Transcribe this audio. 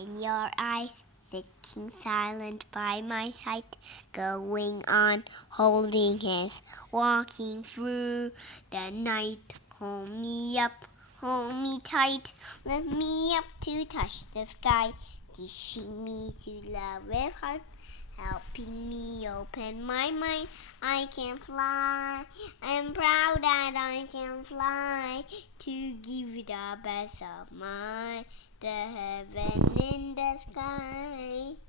in your eyes, sitting silent by my side, going on, holding hands, walking through the night. Hold me up, hold me tight, lift me up to touch the sky, teaching me to love with heart, helping me open my mind. I can fly, I'm proud that I can fly, to give you the best of mine, the heaven in the sky.